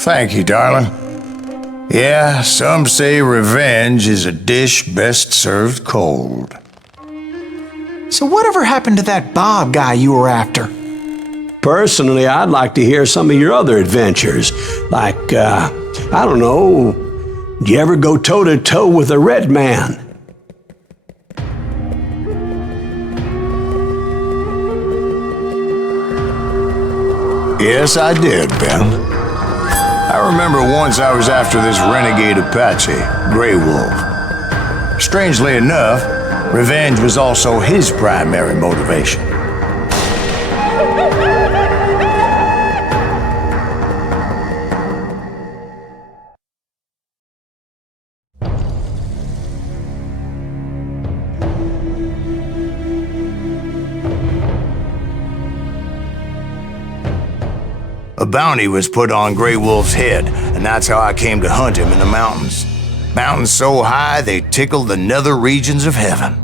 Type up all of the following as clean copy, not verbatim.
Thank you, darling. Yeah, some say revenge is a dish best served cold. So whatever happened to that Bob guy you were after? Personally, I'd like to hear some of your other adventures. Like, I don't know, do you ever go toe-to-toe with a red man? Yes, I did, Ben. I remember once I was after this renegade Apache, Grey Wolf. Strangely enough, revenge was also his primary motivation. A bounty was put on Grey Wolf's head, and that's how I came to hunt him in the mountains. Mountains so high they tickled the nether regions of heaven.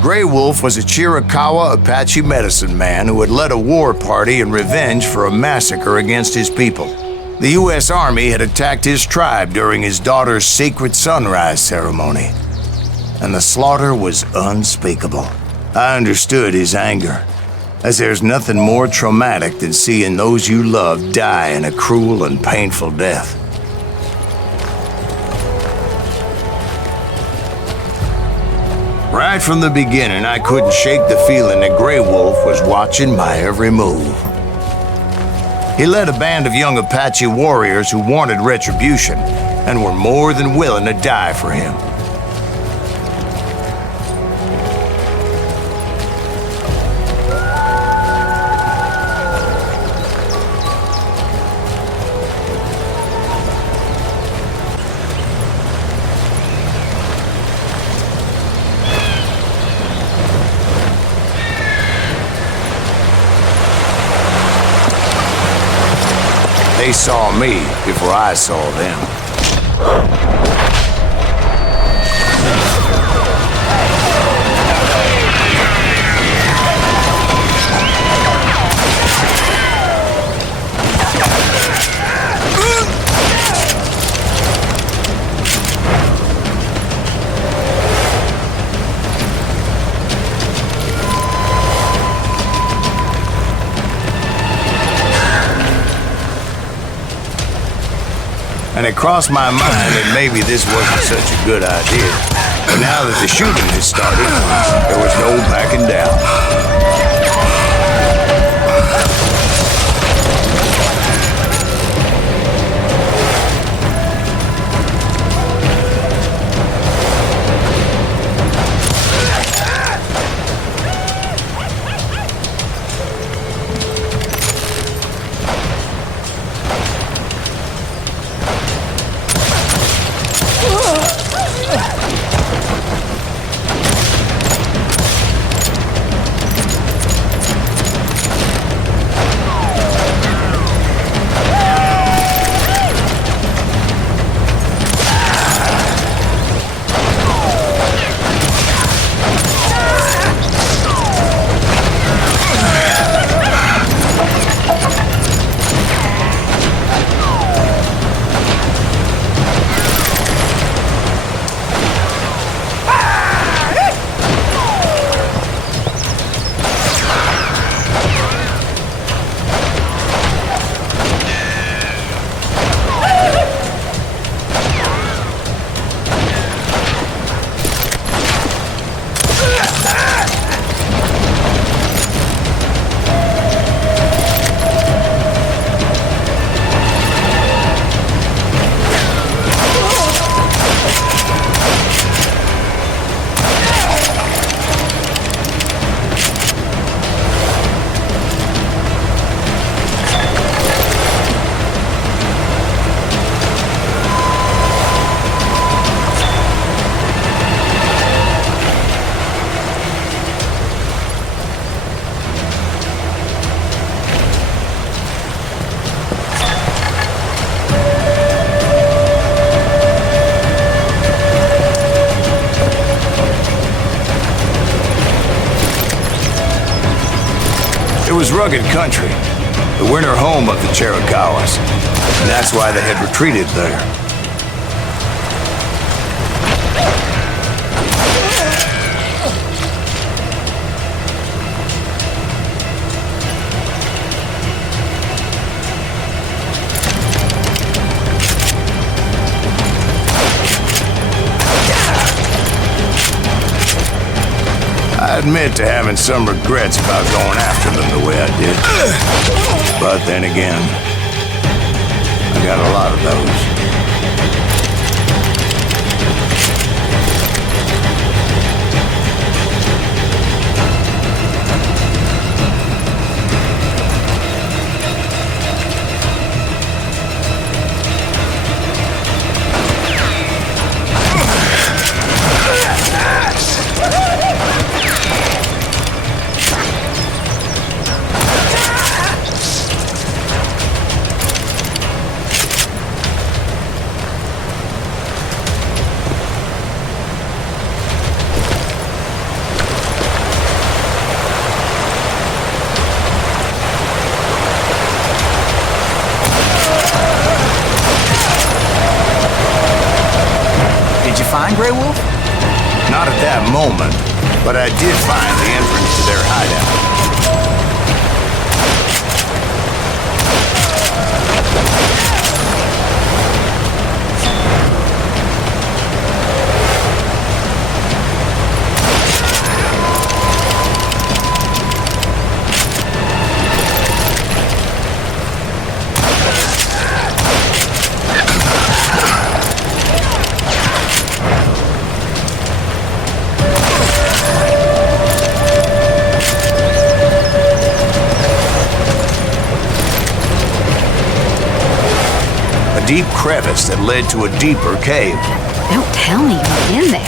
Grey Wolf was a Chiricahua Apache medicine man who had led a war party in revenge for a massacre against his people. The U.S. Army had attacked his tribe during his daughter's sacred sunrise ceremony, and the slaughter was unspeakable. I understood his anger, as there's nothing more traumatic than seeing those you love die in a cruel and painful death. Right from the beginning, I couldn't shake the feeling that Grey Wolf was watching my every move. He led a band of young Apache warriors who wanted retribution and were more than willing to die for him. They saw me before I saw them. And it crossed my mind that maybe this wasn't such a good idea. But now that the shooting had started, there was no backing down. was rugged country, the winter home of the Chiricahuas, and that's why they had retreated there. I admit to having some regrets about going after them the way I did. But then again, I got a lot of those. Find Grey Wolf? Not at that moment, but I did find the entrance to their hideout. Deep crevice that led to a deeper cave. Don't tell me you're in there.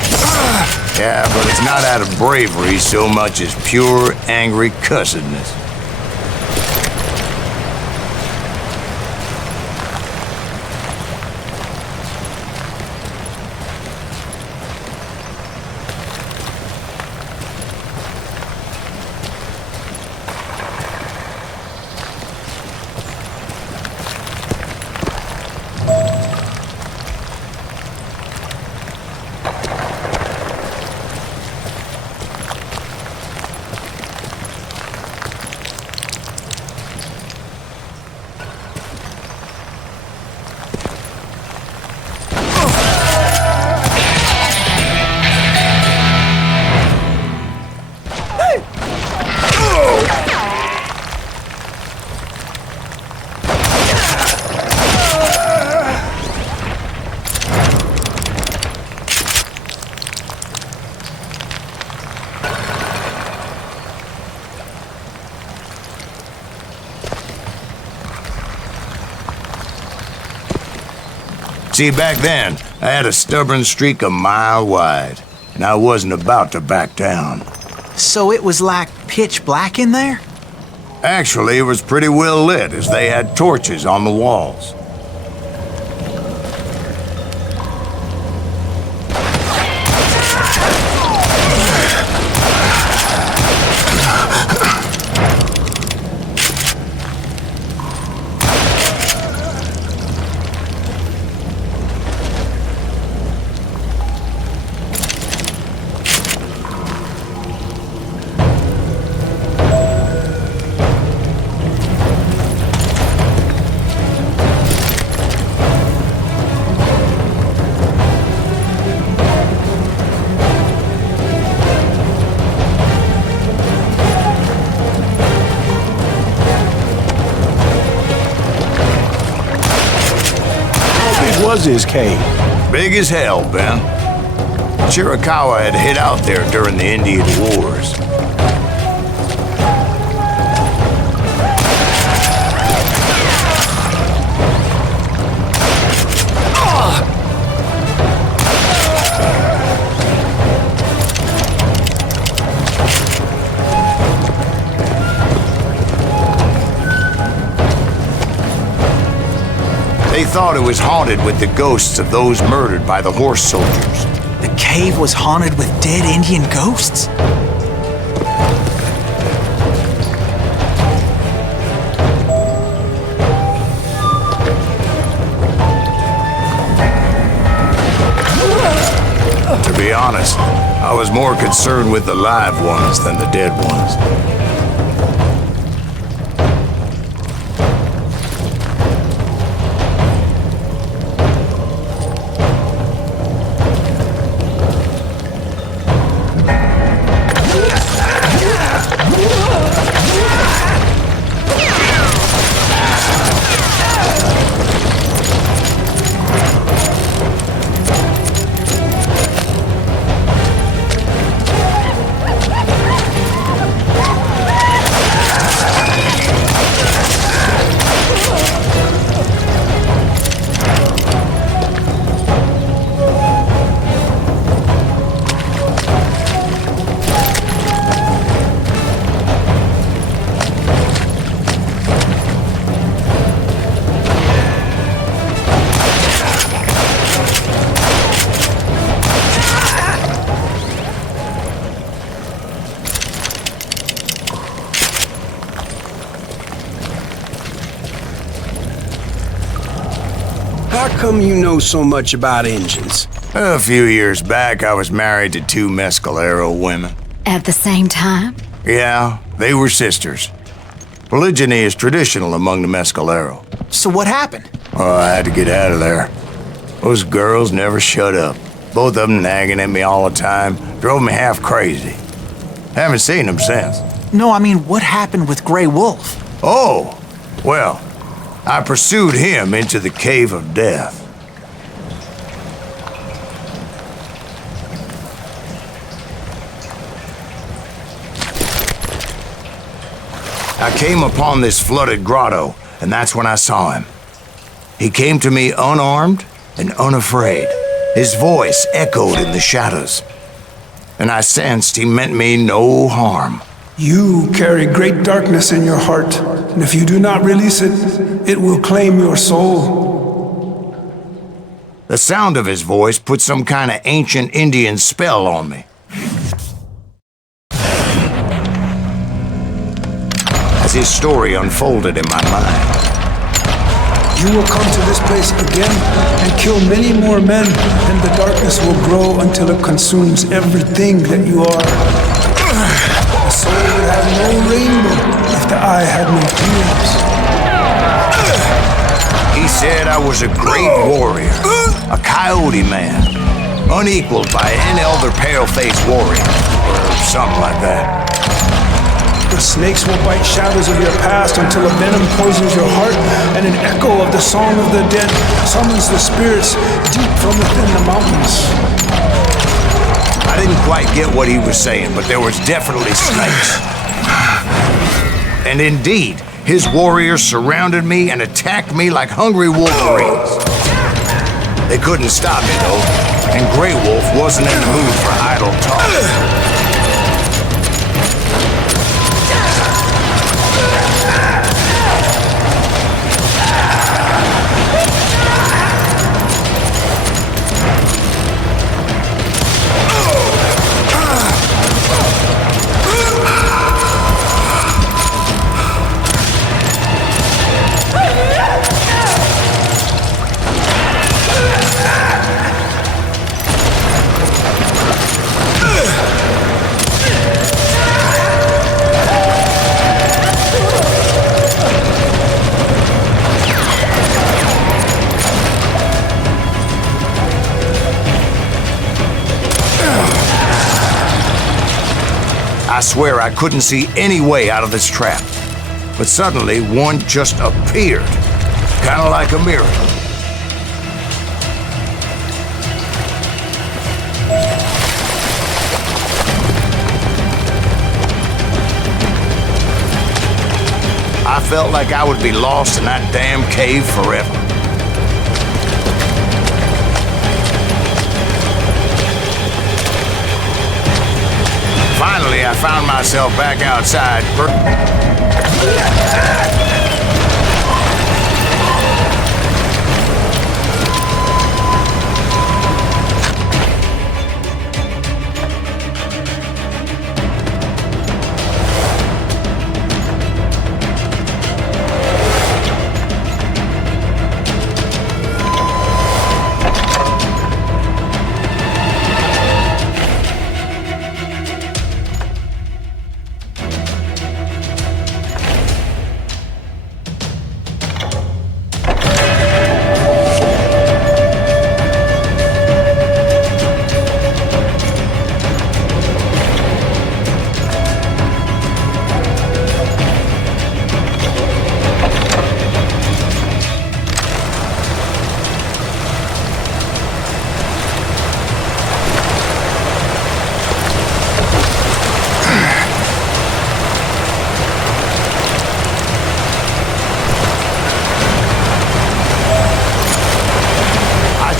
Yeah, but it's not out of bravery so much as pure, angry cussedness. See, back then, I had a stubborn streak a mile wide, and I wasn't about to back down. So it was like pitch black in there? Actually, it was pretty well lit, as they had torches on the walls. Was his cave? Big as hell, Ben. Chiricahua had hid out there during the Indian Wars. They thought it was haunted with the ghosts of those murdered by the horse soldiers. The cave was haunted with dead Indian ghosts? honest, I was more concerned with the live ones than the dead ones. How come you know so much about engines? A few years back, I was married to 2 Mescalero women. At the same time? Yeah, they were sisters. Polygyny is traditional among the Mescalero. So what happened? Oh, I had to get out of there. Those girls never shut up. Both of them nagging at me all the time. Drove me half crazy. Haven't seen them since. No, I mean, what happened with Grey Wolf? Oh, well, I pursued him into the Cave of Death. I came upon this flooded grotto, and that's when I saw him. He came to me unarmed and unafraid. His voice echoed in the shadows, and I sensed he meant me no harm. You carry great darkness in your heart, and if you do not release it, it will claim your soul. The sound of his voice put some kind of ancient Indian spell on me. As his story unfolded in my mind, You will come to this place again and kill many more men, and the darkness will grow until it consumes everything that you are. The soul would have no rainbow if the eye had no tears. he said I was a great warrior, a coyote man, unequaled by any other pale-faced warrior, or something like that. The snakes will bite shadows of your past until a venom poisons your heart, and an echo of the song of the dead summons the spirits deep from within the mountains. I didn't quite get what he was saying, but there was definitely snakes. And indeed, his warriors surrounded me and attacked me like hungry wolverines. They couldn't stop me, though, and Grey Wolf wasn't in the mood for idle talk. I swear I couldn't see any way out of this trap. But suddenly, one just appeared. Kind of like a miracle. I felt like I would be lost in that damn cave forever. Finally, I found myself back outside.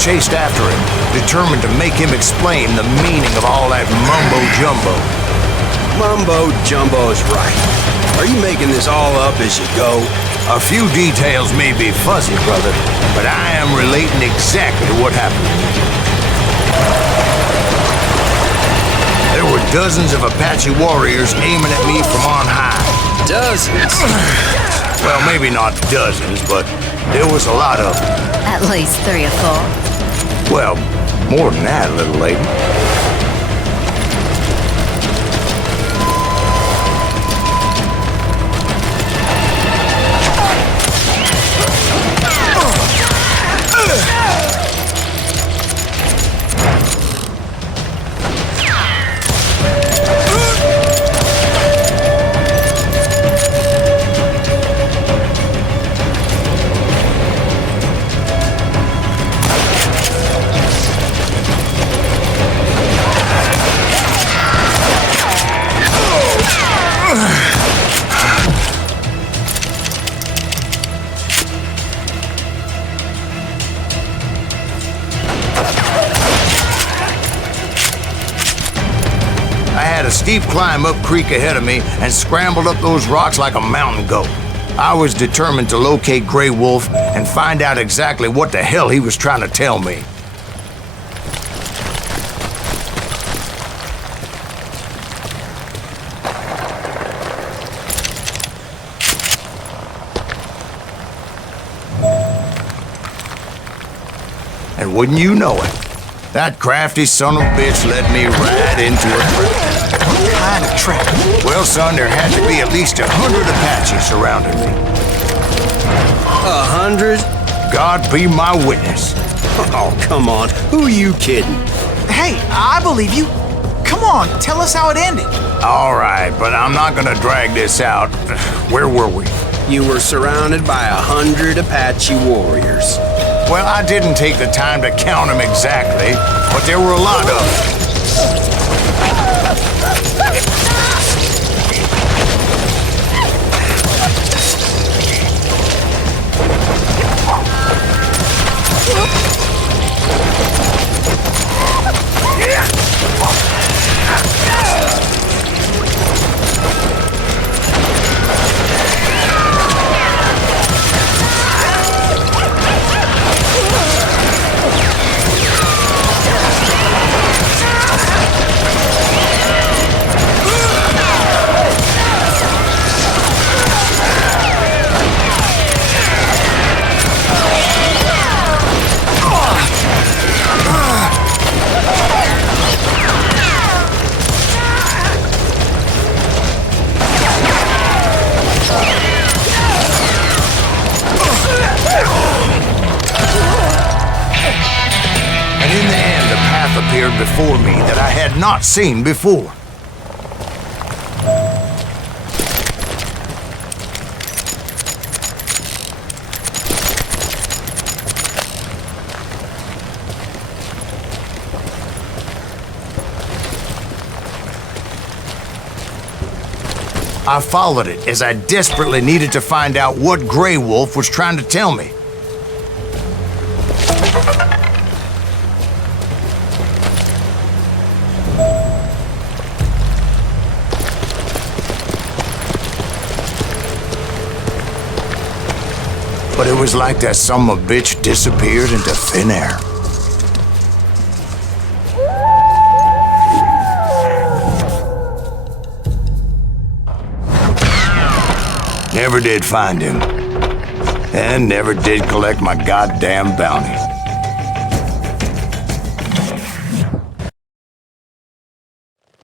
chased after him, determined to make him explain the meaning of all that mumbo-jumbo. Mumbo-jumbo's right. Are you making this all up as you go? A few details may be fuzzy, brother, but I am relating exactly what happened. There were dozens of Apache warriors aiming at me from on high. Dozens? Well, maybe not dozens, but there was a lot of them. At least 3 or 4. Well, more than that, little lady. A steep climb up creek ahead of me and scrambled up those rocks like a mountain goat. I was determined to locate Grey Wolf and find out exactly what the hell he was trying to tell me. And wouldn't you know it, that crafty son of a bitch led me right into a trap. What kind of trap? Well, son, there had to be at least 100 Apaches surrounding me. 100? God be my witness. Oh, come on. Who are you kidding? Hey, I believe you. Come on, tell us how it ended. All right, but I'm not gonna drag this out. Where were we? You were surrounded by 100 Apache warriors. Well, I didn't take the time to count them exactly, but there were a lot of them. Appeared before me that I had not seen before. I followed it as I desperately needed to find out what Grey Wolf was trying to tell me. But it was like that son of a bitch disappeared into thin air. Never did find him. And never did collect my goddamn bounty.